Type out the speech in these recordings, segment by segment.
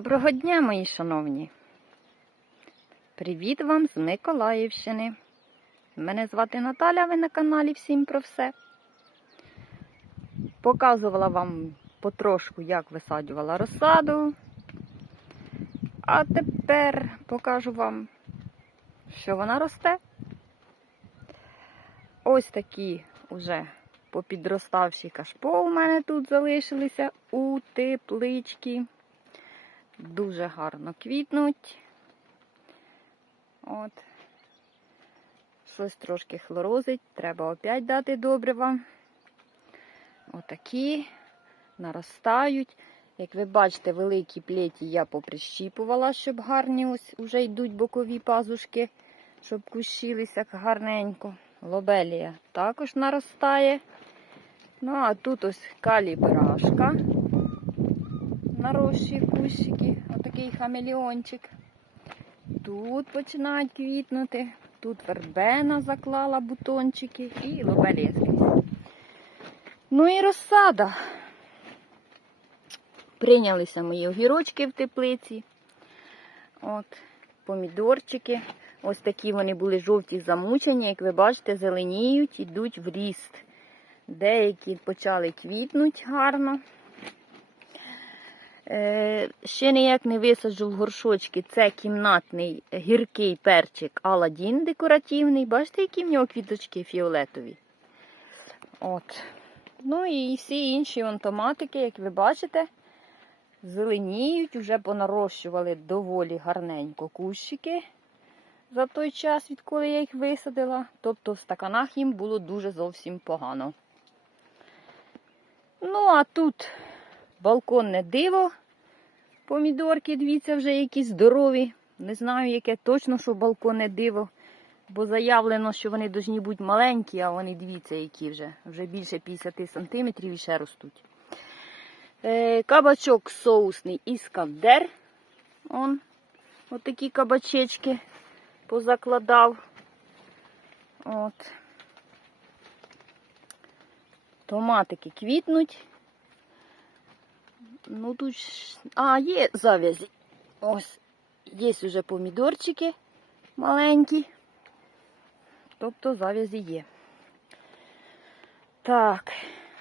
Доброго дня, мої шановні. Привіт вам з Миколаївщини. Мене звати Наталя, ви на каналі Всім про все. Показувала вам потрошку, як висаджувала розсаду. А тепер покажу вам, що вона росте. Ось такі уже попідроставші кашпо у мене тут залишилися у тепличці. Дуже гарно квітнуть. От. Щось трошки хлорозить, треба опять дати добрива. Отакі наростають. Як ви бачите, великі плеті я поприщіпувала, щоб гарні ось уже йдуть бокові пазушки, щоб кущилися гарненько. Лобелія також наростає. Ну, а тут ось калібрашка нарощує кущики. Отакий хамелеончик. Тут починають квітнути. Тут вербена заклала бутончики і лобелія скрізь. Ну і розсада. Прийнялися мої огірочки в теплиці. От, помідорчики. Ось такі вони були жовті замучені, як ви бачите, зеленіють, йдуть в ріст. Деякі почали квітнути гарно. Е, ще ніяк не висаджу в горшочки. Це кімнатний гіркий перчик Аладдін декоративний. Бачите, які в нього квіточки фіолетові. От. Ну і всі інші вон як ви бачите, зеленіють, вже понарощували доволі гарненько кущики за той час, відколи я їх висадила. Тобто в стаканах їм було дуже зовсім погано. Ну, а тут балконне диво. Помідорки, дивіться, вже які здорові. Не знаю, яке точно, що балконне диво. Бо заявлено, що вони повинні бути маленькі, а вони дивіться, які вже. Вже більше 50 см і ще ростуть. Е, кабачок соусний іскандер. Он, отакі кабачечки позакладав. От. Томатики квітнуть. Ну тут. А, є зав'язі. Ось. Є вже помідорчики маленькі. Тобто зав'язі є. Так,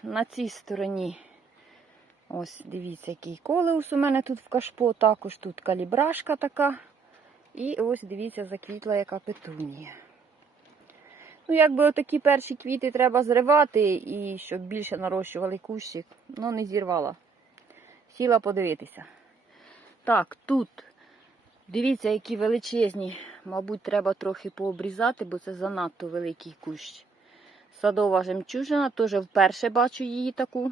на цій стороні. Ось, дивіться, який колеус у мене тут в кашпо. Також тут калібрашка така. І ось дивіться, заквітла яка петунія. Ну, якби отакі перші квіти треба зривати, і щоб більше нарощували кущик, ну не зірвала. Хотіла подивитися. Так, тут дивіться, які величезні. Мабуть, треба трохи пообрізати, бо це занадто великий кущ. Садова жемчужина, теж вперше бачу її таку.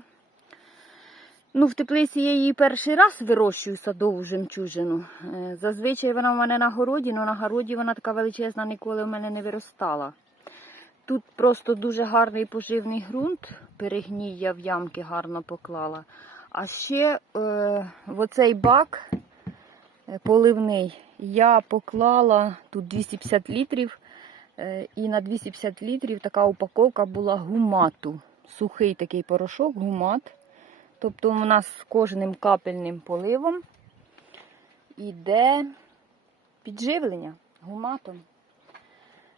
Ну, в теплиці я її перший раз вирощую садову жемчужину. Е, Зазвичай вона в мене на городі, але на городі вона така величезна ніколи в мене не виростала. Тут просто дуже гарний поживний ґрунт, перегній я в ямки гарно поклала. А ще е, оцей бак е, поливний я поклала тут 250 літрів. е, І на 250 літрів така упаковка була гумату. Сухий такий порошок, гумат. Тобто у нас з кожним капельним поливом йде підживлення гуматом.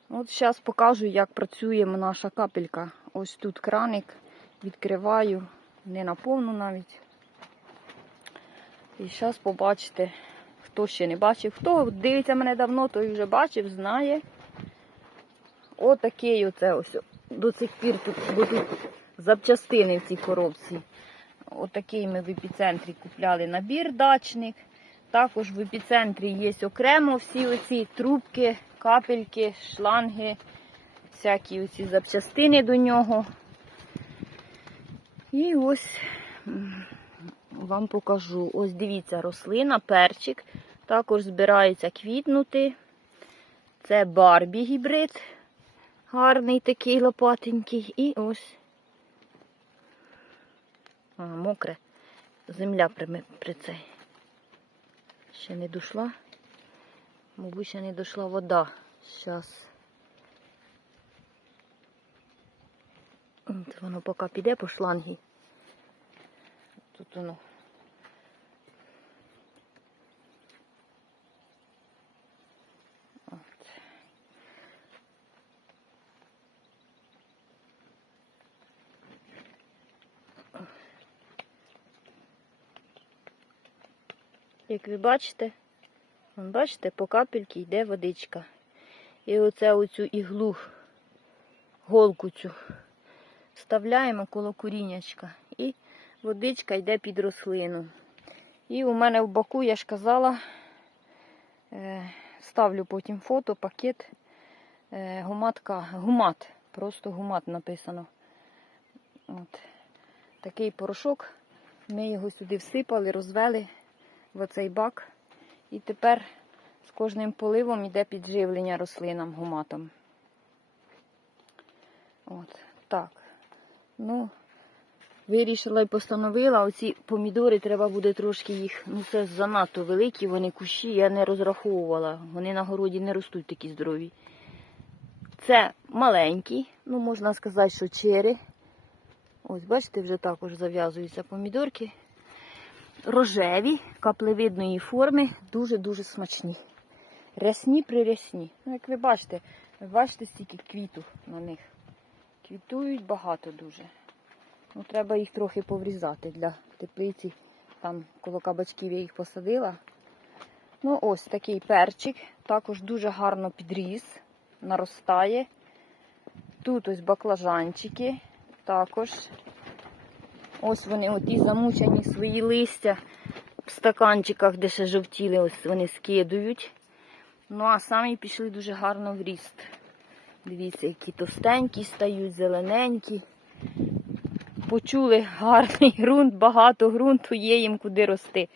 От зараз покажу, як працює наша капелька. Ось тут краник відкриваю, не наповну навіть. І зараз побачите, хто ще не бачив. Хто дивиться мене давно, той вже бачив, знає. Отакий оце ось до цих пір тут, бо тут запчастини в цій коробці. Отакий ми в епіцентрі купляли набір дачник. Також в епіцентрі є окремо всі оці трубки, капельки, шланги, всякі оці запчастини до нього. І ось вам покажу. Ось дивіться, рослина, перчик. Також збирається квітнути. Це Барбі гібрид. Гарний такий лопатенький. І ось. А, мокре. Земля при, при цей. Ще не дійшла. Мабуть, ще не дійшла вода. Зараз. Воно поки піде по шлангі. Тут воно Як ви бачите, бачите, по капельки йде водичка. І оце оцю іглу, голку цю вставляємо коло корінячка. І водичка йде під рослину. І у мене в боку, я ж казала, е, ставлю потім фото, пакет е, гуматка, гумат. Просто гумат написано. От. Такий порошок. Ми його сюди всипали, розвели в оцей бак. І тепер з кожним поливом йде підживлення рослинам гуматом. От, так. Ну, вирішила і постановила, оці помідори треба буде трошки їх, ну це занадто великі, вони кущі, я не розраховувала. Вони на городі не ростуть такі здорові. Це маленькі, ну можна сказати, що чери. Ось, бачите, вже також зав'язуються помідорки. Рожеві, каплевидної форми, дуже-дуже смачні. Рясні прирясні. Ну, як ви бачите, ви бачите стільки квітів на них. Квітують багато дуже. Ну, треба їх трохи поврізати для теплиці. Там коло кабачків я їх посадила. Ну, ось такий перчик. Також дуже гарно підріс, наростає. Тут ось баклажанчики. Також. Ось вони оті замучені свої листя в стаканчиках, де ще жовтіли, ось вони скидують. Ну, а самі пішли дуже гарно в ріст. Дивіться, які товстенькі стають, зелененькі. Почули гарний ґрунт, багато ґрунту є їм куди рости.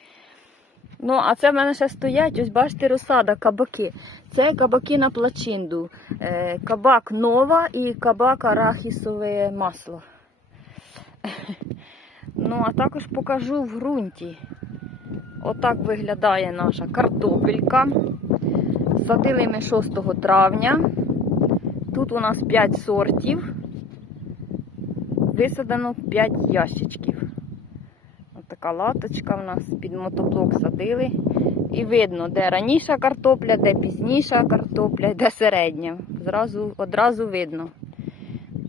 Ну, а це в мене ще стоять, ось бачите, розсада, кабаки. Це кабаки на плачинду. Е, кабак нова і кабак арахісове масло. Ну, а також покажу в ґрунті. Отак виглядає наша картопелька. Садили ми 6 травня. Тут у нас 5 сортів. Висадено 5 ящичків. Ось така латочка в нас під мотоблок садили. І видно, де раніша картопля, де пізніша картопля, де середня. Зразу, одразу видно.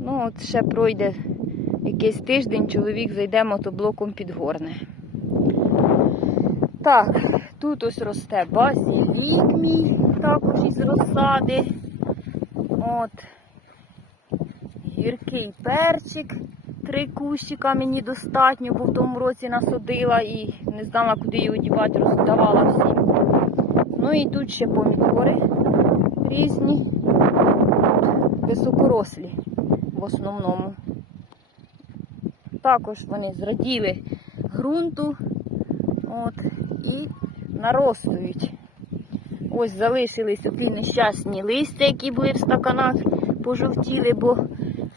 Ну, от ще пройде якийсь тиждень, чоловік зайде мотоблоком під горне. Так, тут ось росте базілік мій, також із розсади. От. Гіркий перчик. Три кущика мені достатньо, бо в тому році насадила і не знала, куди його дівати, роздавала всім. Ну і тут ще помідори різні, високорослі в основному. Також вони зраділи ґрунту от, і наростують. Ось залишились такі нещасні листя, які були в стаканах, пожовтіли, бо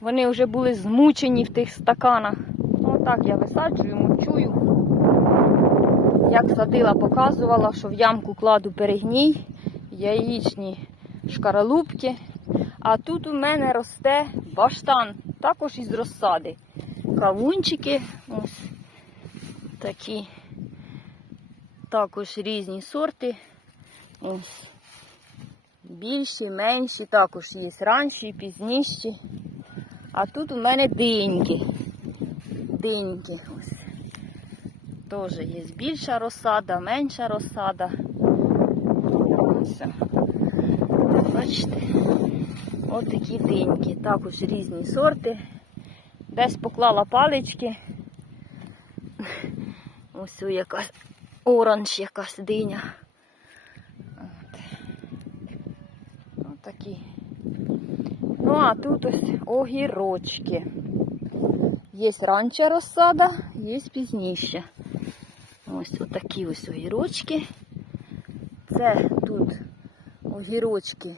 вони вже були змучені в тих стаканах. Ну так я висаджую, мульчую. Як садила, показувала, що в ямку кладу перегній, яєчні шкаралупки. А тут у мене росте баштан, також із розсади. Кавунчики ось такі. Також різні сорти. Ось. Більші, менші, також є ранші, пізніші. А тут у мене диньки. Диньки. Теж є більша розсада, менша розсада. Ось. Бачите? Ось такі диньки. Також різні сорти. Десь поклала палички. Ось якась оранж якась диня. От. Ось такі. Ну, а тут ось огірочки. Є ранча розсада, є пізніше. Ось отакі ось огірочки. Це тут огірочки.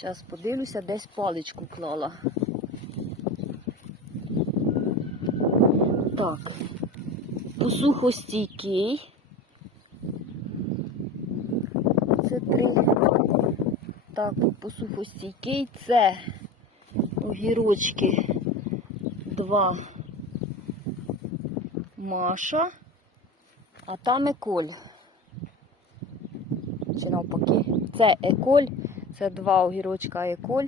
Зараз подивлюся, десь паличку клала. Так, посухостійкий. Це три. Так, посухостійкий. Це огірочки два Маша, а там еколь. Чи навпаки. Це еколь, це два огірочка еколь.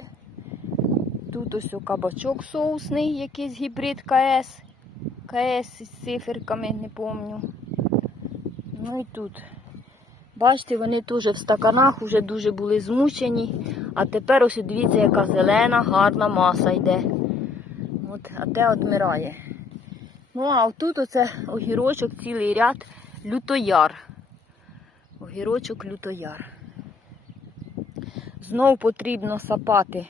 Тут ось кабачок соусний, якийсь гібрид КС. КС із циферками, не помню. Ну і тут. Бачите, вони теж в стаканах вже дуже були змучені. А тепер ось дивіться, яка зелена, гарна маса йде. От, а те одмирає. Ну, а отут оце огірочок, цілий ряд лютояр. Огірочок лютояр. Знов потрібно сапати.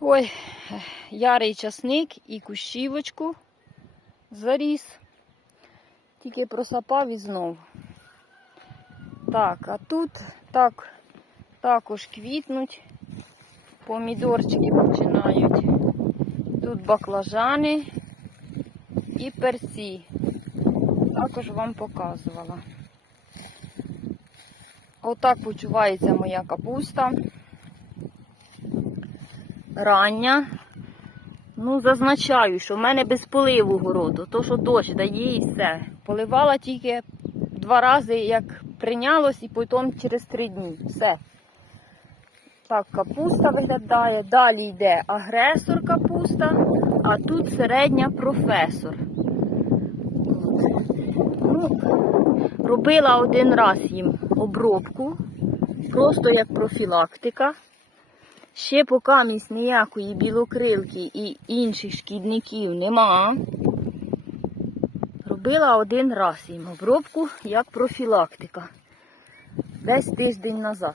Ой, ярий часник і кущівочку заріс. Тільки просапав і знов. Так, а тут так, також квітнуть. Помідорчики починають. Тут баклажани і перці. Також вам показувала. Отак почувається моя капуста. Рання. Ну, зазначаю, що в мене без поливу городу, то що дощ дає і все. Поливала тільки два рази, як прийнялось, і потім через три дні. Все. Так, капуста виглядає. Далі йде агресор капуста, а тут середня професор. Ну, робила один раз їм обробку, просто як профілактика. Ще поки місць ніякої білокрилки і інших шкідників нема. Робила один раз їм обробку як профілактика. Десь тиждень назад.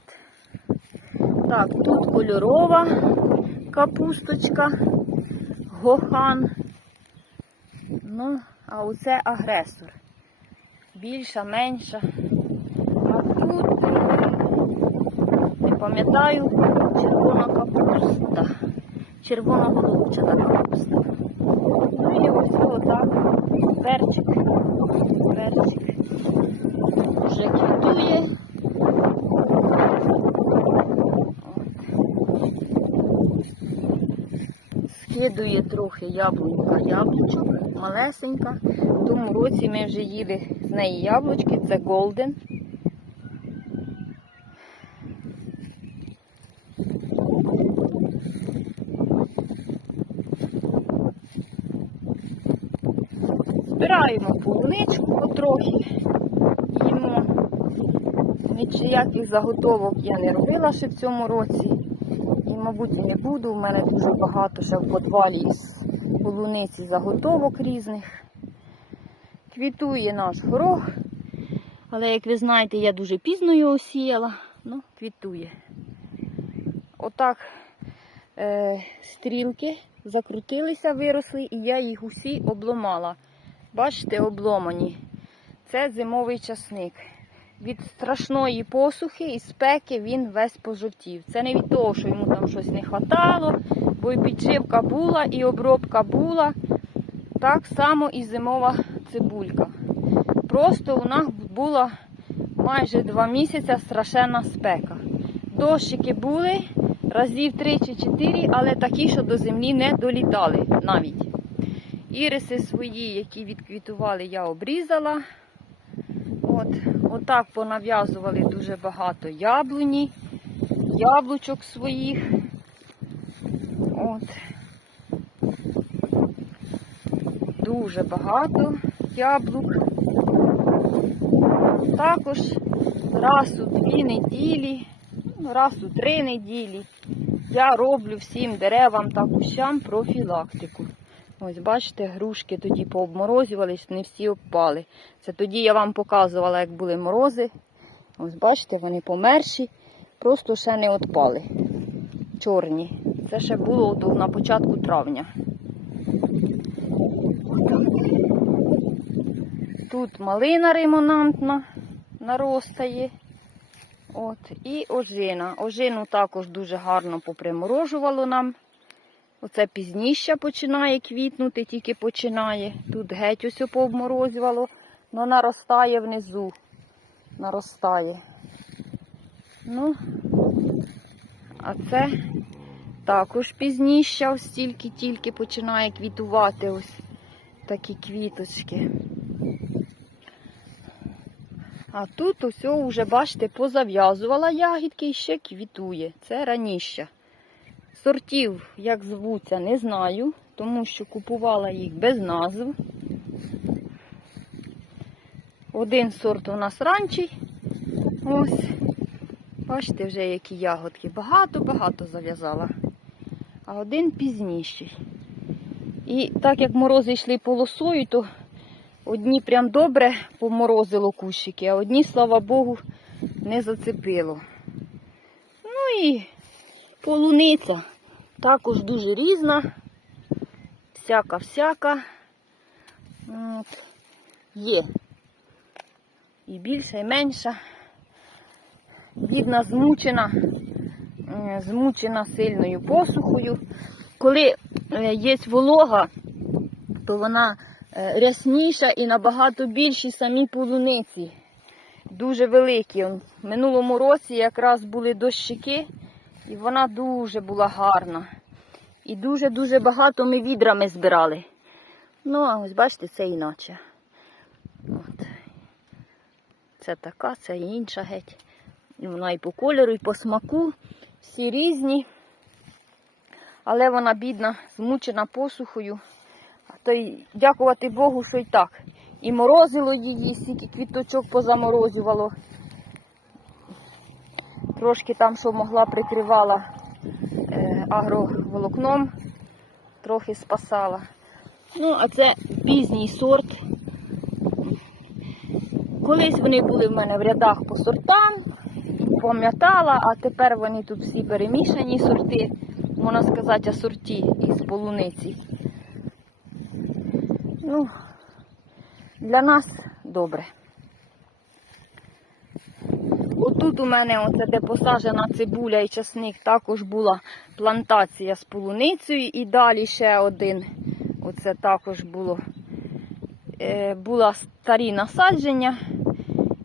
Так, тут кольорова капусточка, гохан. Ну, а оце агресор. Більша, менша. А тут, е, не пам'ятаю, червона капуста. Червоноголовчата капуста. Ну і ось отак. Перчик. Перчик. Вже квітує. Скидує трохи яблунька яблучок, малесенька. В тому році ми вже їли з неї яблучки, це Голден. Ніяких заготовок я не робила ще в цьому році. І, мабуть, не буду. У мене дуже багато ще в подвалі із полуниці заготовок різних. Квітує наш горох. Але, як ви знаєте, я дуже пізно його сіяла. Ну, квітує. Отак е, стрілки закрутилися, виросли, і я їх усі обломала. Бачите, обломані. Це зимовий часник. Від страшної посухи і спеки він весь пожовтів. Це не від того, що йому там щось не хватало, бо і підживка була, і обробка була. Так само і зимова цибулька. Просто у нас була майже два місяці страшенна спека. Дощики були разів три чи чотири, але такі, що до землі не долітали навіть. Іриси свої, які відквітували, я обрізала. От, Отак понав'язували дуже багато яблуні, яблучок своїх. От. Дуже багато яблук. Також раз у дві неділі, ну, раз у три неділі я роблю всім деревам та кущам профілактику. Ось, бачите, грушки тоді пообморозювались, не всі обпали. Це тоді я вам показувала, як були морози. Ось, бачите, вони померші, просто ще не отпали. Чорні. Це ще було на початку травня. Тут малина ремонантна наростає. От, І ожина. Ожину також дуже гарно поприморожувало нам. Оце пізніше починає квітнути, тільки починає. Тут геть ось пообморозювало, але наростає внизу. Наростає. Ну, а це також пізніше, ось тільки-тільки починає квітувати ось такі квіточки. А тут ось вже, бачите, позав'язувала ягідки і ще квітує. Це раніше. Сортів, як звуться, не знаю, тому що купувала їх без назв. Один сорт у нас ранчий. Ось. Бачите, вже які ягодки. Багато-багато зав'язала. А один пізніший. І так як морози йшли полосою, то одні прям добре поморозило кущики, а одні, слава Богу, не зацепило. Ну і полуниця також дуже різна. Всяка-всяка. Є. І більша, і менша. Бідна, змучена, е, змучена сильною посухою. Коли е, є волога, то вона е, рясніша і набагато більші самі полуниці. Дуже великі. В минулому році якраз були дощики, і вона дуже була гарна. І дуже-дуже багато ми відрами збирали. Ну, а ось бачите, це іначе. От. Це така, це інша геть. І Вона і по кольору, і по смаку. Всі різні. Але вона бідна, змучена посухою. То й дякувати Богу, що й так. І морозило її, стільки квіточок позаморозювало. Трошки там, що могла, прикривала е, агроволокном, трохи спасала. Ну, а це пізній сорт. Колись вони були в мене в рядах по сортам, пам'ятала, а тепер вони тут всі перемішані сорти, можна сказати, асорті із полуниці. Ну, для нас добре. Отут у мене, оце де посаджена цибуля і часник, також була плантація з полуницею і далі ще один. Оце також було. Е, була старі насадження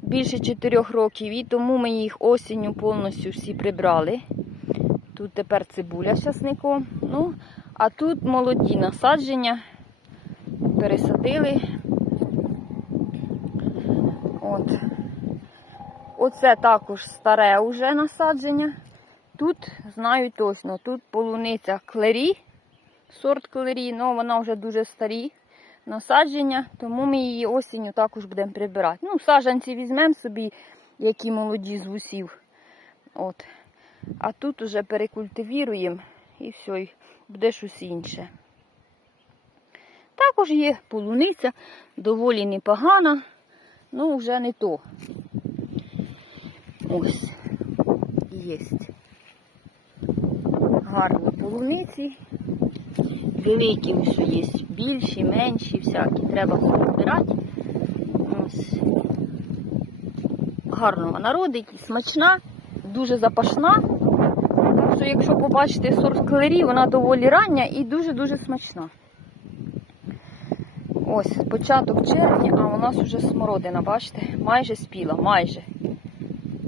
більше 4 років, і тому ми їх осінню повністю всі прибрали. Тут тепер цибуля з часником. Ну, а тут молоді насадження. Пересадили. От. Оце також старе уже насадження. Тут, знаю точно, тут полуниця клері, сорт клері, але вона вже дуже старі насадження, тому ми її осінню також будемо прибирати. Ну, саджанці візьмемо собі, які молоді з вусів. От. А тут уже перекультивіруємо і все, і буде щось інше. Також є полуниця, доволі непогана, але вже не то. Ось, є. Гарні полуниці. Великі ось є, більші, менші, всякі. Треба вибирати. Ось. Гарно вона родить, смачна, дуже запашна. Так що, якщо побачите сорт клері, вона доволі рання і дуже-дуже смачна. Ось, початок червня, а у нас вже смородина, бачите, майже спіла, майже.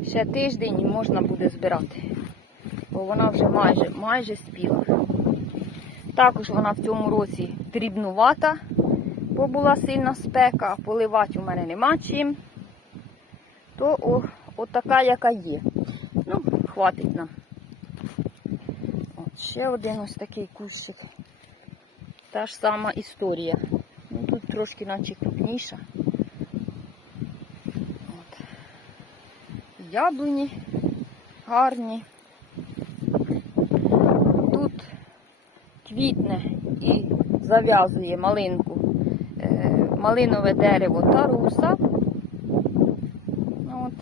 Ще тиждень і можна буде збирати. Бо вона вже майже, майже спіла. Також вона в цьому році дрібнувата, бо була сильна спека, поливати у мене нема чим. То о, от така, яка є. Ну, хватить нам. От, ще один ось такий кущик. Та ж сама історія. Ну, тут трошки наче крупніша. Яблуні гарні. Тут квітне і зав'язує малинку е, малинове дерево таруса. От.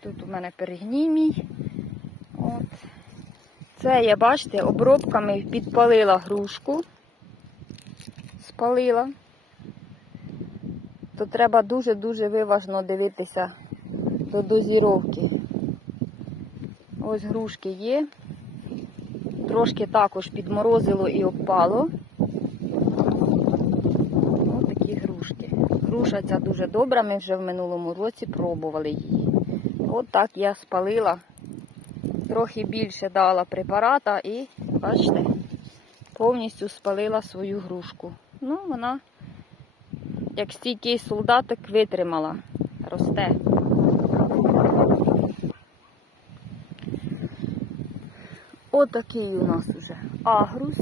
Тут у мене перегній мій. От. Це я, бачите, обробками підпалила грушку. Спалила. То треба дуже-дуже виважно дивитися до дозіровки. Ось грушки є. Трошки також підморозило і обпало. Ось такі грушки. Груша ця дуже добра, ми вже в минулому році пробували її. От так я спалила. Трохи більше дала препарата і, бачите, повністю спалила свою грушку. Ну, вона, як стійкий солдатик, витримала, росте. Отакий у нас уже агрус.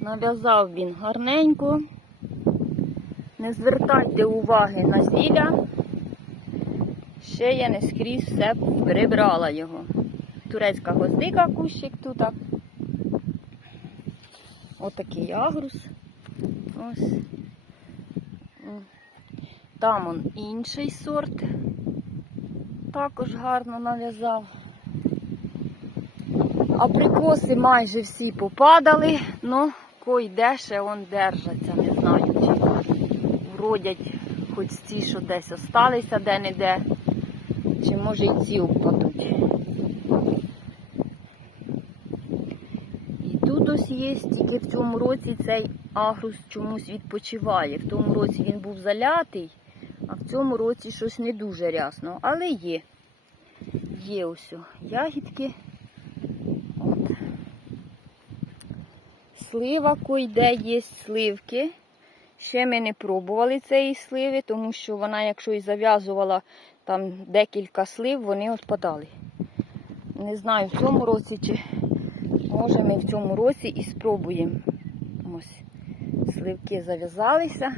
Нав'язав він гарненько. Не звертайте уваги на зілля. Ще я не скрізь все прибрала його. Турецька гвоздика кущик тут. Отакий агрус. Ось. Там он інший сорт. Також гарно нав'язав. Абрикоси майже всі попадали, ну кой-де ще он держаться, не знаю, чи вродять хоч ці, що десь осталися де-не-де, чи може і ці впадуть. І тут ось є, тільки в цьому році цей агрус чомусь відпочиває. В тому році він був залятий, а в цьому році щось не дуже рясно, але є. Є ось ягідки. От. Слива койде є сливки. Ще ми не пробували цієї сливи, тому що вона, якщо і зав'язувала там декілька слив, вони відпадали. Не знаю, в цьому році чи може ми в цьому році і спробуємо. Ось сливки зав'язалися.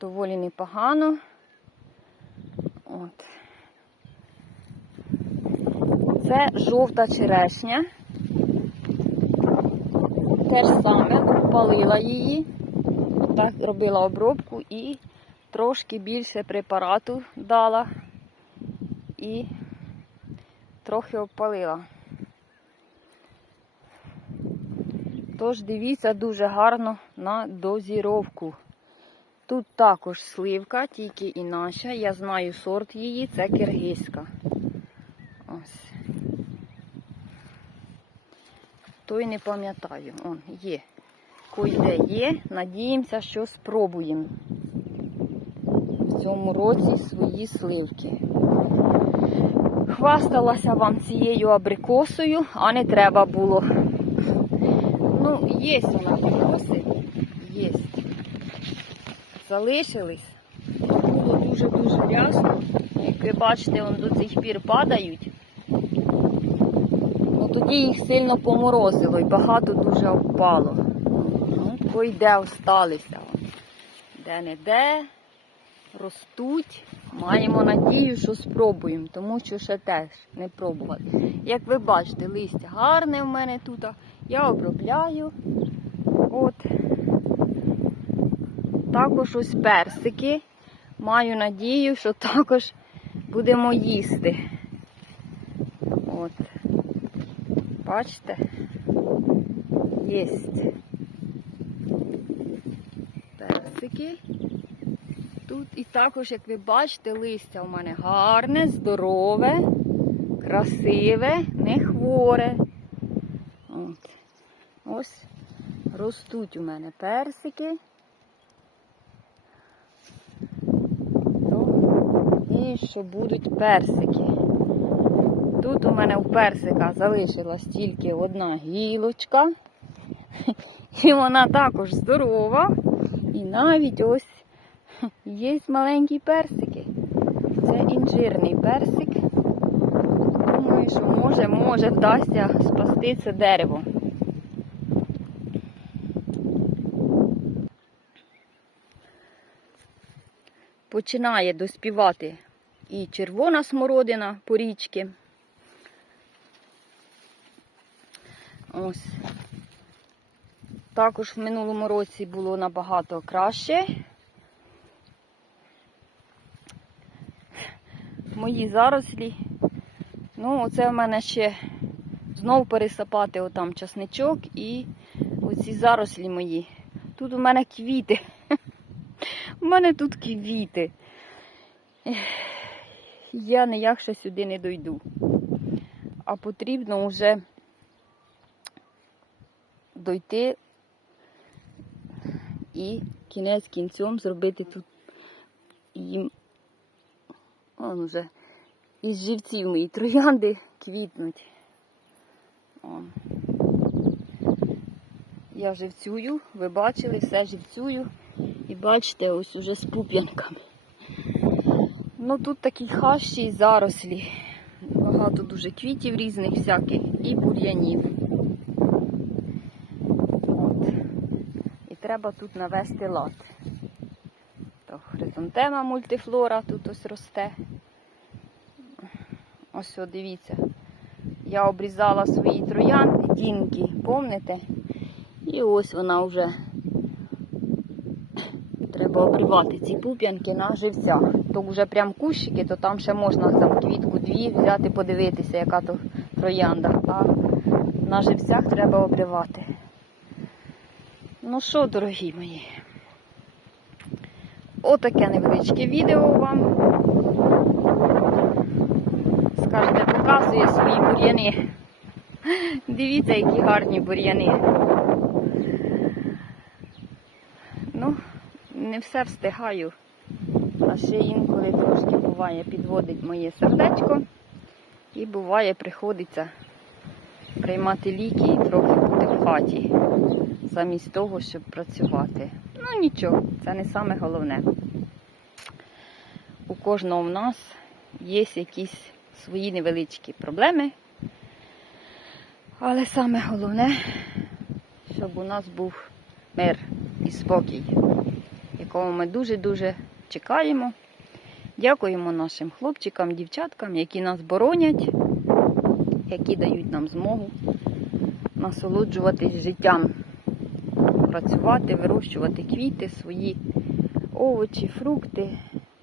Доволі непогано. От. Це жовта черешня. Те ж саме, палила її, так робила обробку і трошки більше препарату дала і трохи обпалила. Тож дивіться дуже гарно на дозіровку. Тут також сливка, тільки інакша. Я знаю сорт її, це киргизька. Ось. Той не пам'ятаю. Он є. Койде є. Надіємося, що спробуємо в цьому році свої сливки. Хвасталася вам цією абрикосою, а не треба було. Ну, є вона абрикоси, є. Залишились. Було дуже-дуже рясно. Як ви бачите, вон до цих пір падають. Ну, тоді їх сильно поморозило і багато дуже впало. Ну, койде осталися. Де-не-де ростуть. Маємо надію, що спробуємо, тому що ще теж не пробували. Як ви бачите, листя гарне в мене тут. Я обробляю. От. Також ось персики. Маю надію, що також будемо їсти. От. Бачите? Єсть. Персики. Тут і також, як ви бачите, листя у мене гарне, здорове, красиве, не хворе. От. Ось ростуть у мене персики. І що будуть персики. Тут у мене у персика залишилась тільки одна гілочка. І вона також здорова. І навіть ось є маленькі персики. Це інжирний персик. Думаю, що може, може вдасться спасти це дерево. Починає доспівати і червона смородина порічки. Ось. Також в минулому році було набагато краще. Мої зарослі. Ну, оце в мене ще знов пересапати отам часничок і оці зарослі мої. Тут у мене квіти. У мене тут квіти. Я ніяк ще сюди не дойду. А потрібно вже дойти і кінець кінцем зробити тут їм он уже із живців мої троянди квітнуть. О. Я живцюю, ви бачили, все живцюю. І бачите, ось уже з пуп'янками. Ну тут такі хащі і зарослі. Багато дуже квітів різних всяких і бур'янів. От. І треба тут навести лад. хризантема мультифлора тут ось росте. Ось, о, дивіться. Я обрізала свої троянди, дінки, помните? І ось вона вже треба обривати ці пуп'янки на живцях. То вже прям кущики, то там ще можна там квітку дві взяти, подивитися, яка то троянда. А на живцях треба обривати. Ну що, дорогі мої? Отаке невеличке відео вам. Скажете, показує свої бур'яни. Дивіться, які гарні бур'яни. Ну, не все встигаю. А ще інколи трошки буває підводить моє сердечко. І буває приходиться приймати ліки і трохи бути в хаті, замість того, щоб працювати. Ну нічого, це не саме головне. У кожного в нас є якісь свої невеличкі проблеми. Але саме головне, щоб у нас був мир і спокій, якого ми дуже-дуже чекаємо. Дякуємо нашим хлопчикам, дівчаткам, які нас боронять, які дають нам змогу насолоджуватись життям, працювати, вирощувати квіти, свої овочі, фрукти,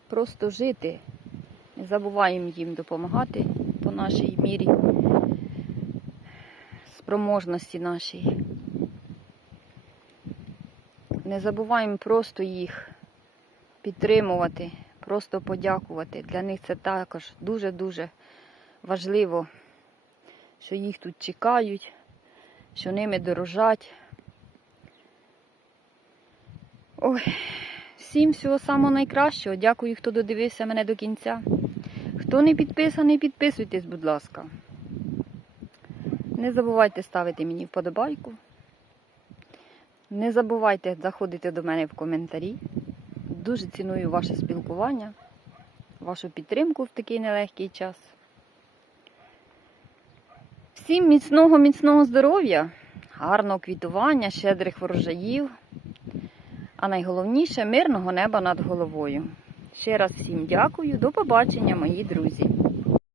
просто жити. Не забуваємо їм допомагати по нашій мірі, спроможності нашій. Не забуваємо просто їх підтримувати, просто подякувати. Для них це також дуже-дуже важливо, що їх тут чекають, що ними дорожать. Ой, всім всього самого найкращого. Дякую, хто додивився мене до кінця. Хто не підписаний, підписуйтесь, будь ласка. Не забувайте ставити мені вподобайку. Не забувайте заходити до мене в коментарі. Дуже ціную ваше спілкування, вашу підтримку в такий нелегкий час. Всім міцного, міцного здоров'я, гарного квітування, щедрих врожаїв, а найголовніше мирного неба над головою. Ще раз всім дякую, до побачення, мої друзі!